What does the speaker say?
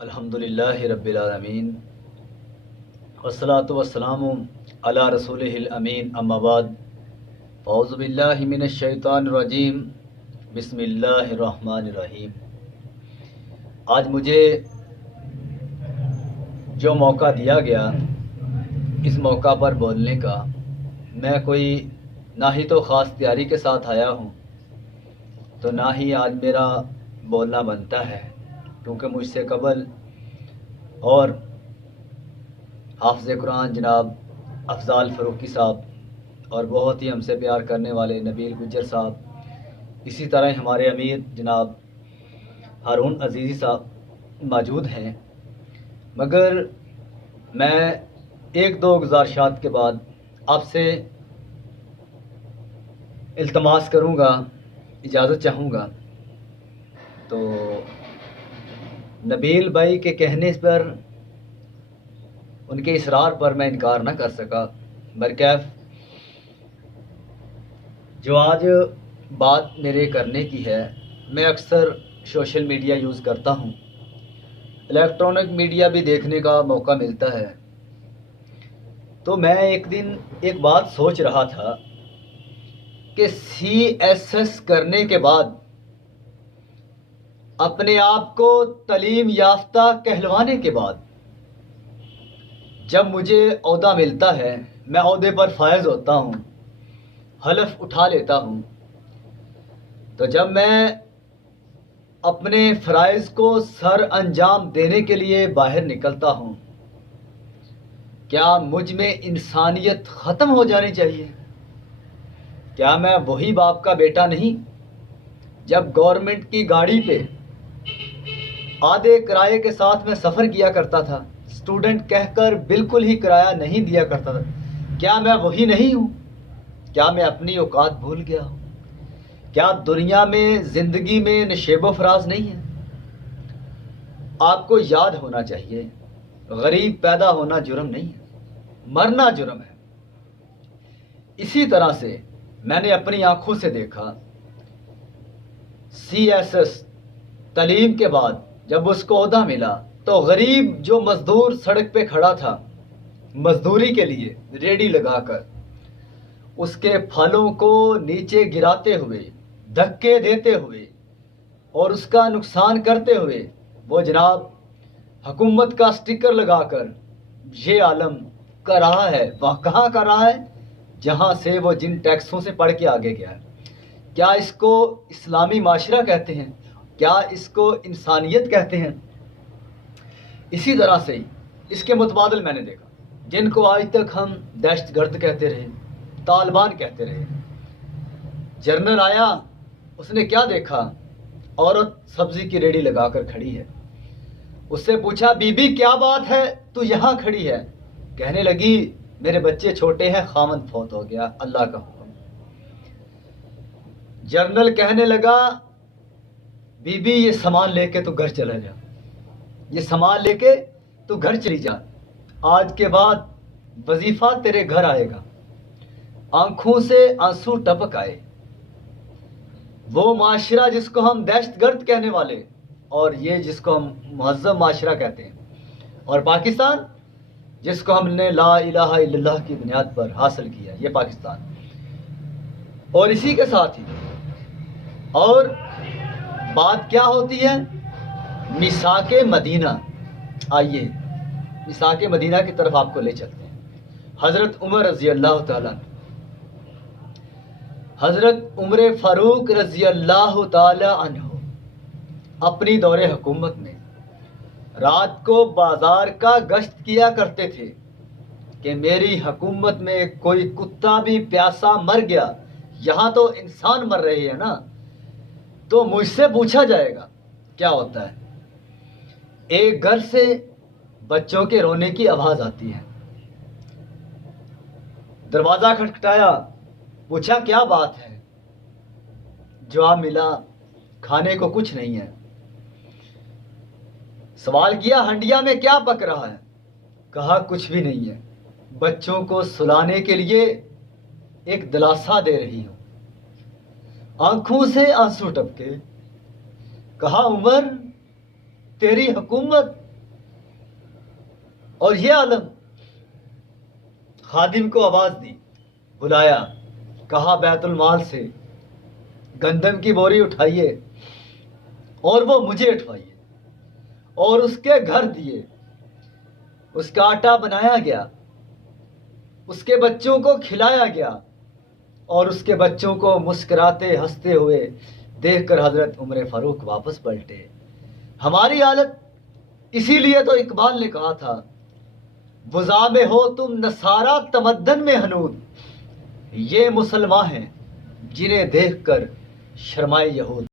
الحمدللہ رب العالمین والصلاة والسلام علی رسولہ الامین اما بعد اعوذ باللہ من الشیطان الرجیم بسم اللہ الرحمن الرحیم۔ آج مجھے جو موقع دیا گیا اس موقع پر بولنے کا، میں کوئی نہ ہی تو خاص تیاری کے ساتھ آیا ہوں تو نہ ہی آج میرا بولنا بنتا ہے، کیونکہ مجھ سے قبل اور حافظ قرآن جناب افضال فروقی صاحب اور بہت ہی ہم سے پیار کرنے والے نبیل گجر صاحب، اسی طرح ہمارے امیر جناب ہارون عزیزی صاحب موجود ہیں، مگر میں ایک دو گزارشات کے بعد آپ سے التماس کروں گا، اجازت چاہوں گا۔ تو نبیل بھائی کے کہنے پر، ان کے اصرار پر میں انکار نہ کر سکا، برکیف جو آج بات میرے کرنے کی ہے، میں اکثر سوشل میڈیا یوز کرتا ہوں، الیکٹرانک میڈیا بھی دیکھنے کا موقع ملتا ہے، تو میں ایک دن ایک بات سوچ رہا تھا کہ CSS کرنے کے بعد اپنے آپ کو تعلیم یافتہ کہلوانے کے بعد جب مجھے عہدہ ملتا ہے، میں عہدے پر فائز ہوتا ہوں، حلف اٹھا لیتا ہوں، تو جب میں اپنے فرائض کو سر انجام دینے کے لیے باہر نکلتا ہوں، کیا مجھ میں انسانیت ختم ہو جانی چاہیے؟ کیا میں وہی باپ کا بیٹا نہیں جب گورنمنٹ کی گاڑی پہ آدھے کرائے کے ساتھ میں سفر کیا کرتا تھا، اسٹوڈنٹ کہہ کر بالکل ہی کرایہ نہیں دیا کرتا تھا؟ کیا میں وہی نہیں ہوں؟ کیا میں اپنی اوقات بھول گیا ہوں؟ کیا دنیا میں زندگی میں نشیب و فراز نہیں ہے؟ آپ کو یاد ہونا چاہیے، غریب پیدا ہونا جرم نہیں ہے، مرنا جرم ہے۔ اسی طرح سے میں نے اپنی آنکھوں سے دیکھا، CSS تعلیم کے بعد جب اس کو عہدہ ملا تو غریب جو مزدور سڑک پہ کھڑا تھا مزدوری کے لیے ریڑھی لگا کر، اس کے پھلوں کو نیچے گراتے ہوئے، دھکے دیتے ہوئے اور اس کا نقصان کرتے ہوئے، وہ جناب حکومت کا سٹیکر لگا کر یہ عالم کر رہا ہے، وہ کہاں کر رہا ہے؟ جہاں سے وہ جن ٹیکسوں سے پڑھ کے آگے گیا ہے۔ کیا اس کو اسلامی معاشرہ کہتے ہیں؟ کیا اس کو انسانیت کہتے ہیں؟ اسی طرح سے اس کے متبادل میں نے دیکھا، جن کو آج تک ہم دہشت گرد کہتے رہے، طالبان کہتے رہے، جرنل آیا، اس نے کیا دیکھا؟ عورت سبزی کی ریڑھی لگا کر کھڑی ہے، اس سے پوچھا بی بی کیا بات ہے تو یہاں کھڑی ہے؟ کہنے لگی میرے بچے چھوٹے ہیں، خامند فوت ہو گیا، اللہ کا حکم۔ جرنل کہنے لگا بی بی یہ سامان لے کے تو گھر چلا جا، یہ سامان لے کے تو گھر چلی جا، آج کے بعد وظیفہ تیرے گھر آئے گا۔ آنکھوں سے آنسو ٹپک آئے۔ وہ معاشرہ جس کو ہم دہشت گرد کہنے والے اور یہ جس کو ہم مہذب معاشرہ کہتے ہیں، اور پاکستان جس کو ہم نے لا الہ الا اللہ کی بنیاد پر حاصل کیا، یہ پاکستان۔ اور اسی کے ساتھ ہی اور بات کیا ہوتی ہے؟ میثاق مدینہ۔ آئیے میثاق مدینہ کی طرف آپ کو لے چلتے ہیں۔ حضرت عمر رضی اللہ تعالیٰ، حضرت عمر فاروق رضی اللہ تعالی عنہ اپنی دور حکومت میں رات کو بازار کا گشت کیا کرتے تھے کہ میری حکومت میں کوئی کتا بھی پیاسا مر گیا، یہاں تو انسان مر رہے ہیں نا، تو مجھ سے پوچھا جائے گا کیا ہوتا ہے۔ ایک گھر سے بچوں کے رونے کی آواز آتی ہے، دروازہ کھٹکھٹایا، پوچھا کیا بات ہے؟ جواب ملا کھانے کو کچھ نہیں ہے۔ سوال کیا ہنڈیا میں کیا پک رہا ہے؟ کہا کچھ بھی نہیں ہے، بچوں کو سلانے کے لیے ایک دلاسا دے رہی ہوں۔ آنکھوں سے آنسو ٹپکے، کہا عمر تیری حکومت اور یہ عالم خادم کو آواز دی، بلایا، کہا بیت المال سے گندم کی بوری اٹھائیے اور وہ مجھے اٹھوائیے، اور اس کے گھر دیے، اس کا آٹا بنایا گیا، اس کے بچوں کو کھلایا گیا، اور اس کے بچوں کو مسکراتے ہنستے ہوئے دیکھ کر حضرت عمر فاروق واپس پلٹے۔ ہماری حالت اسی لیے تو اقبال نے کہا تھا، وضع میں ہو تم نصارہ تمدن میں ہنود، یہ مسلمان ہیں جنہیں دیکھ کر شرمائے یہود۔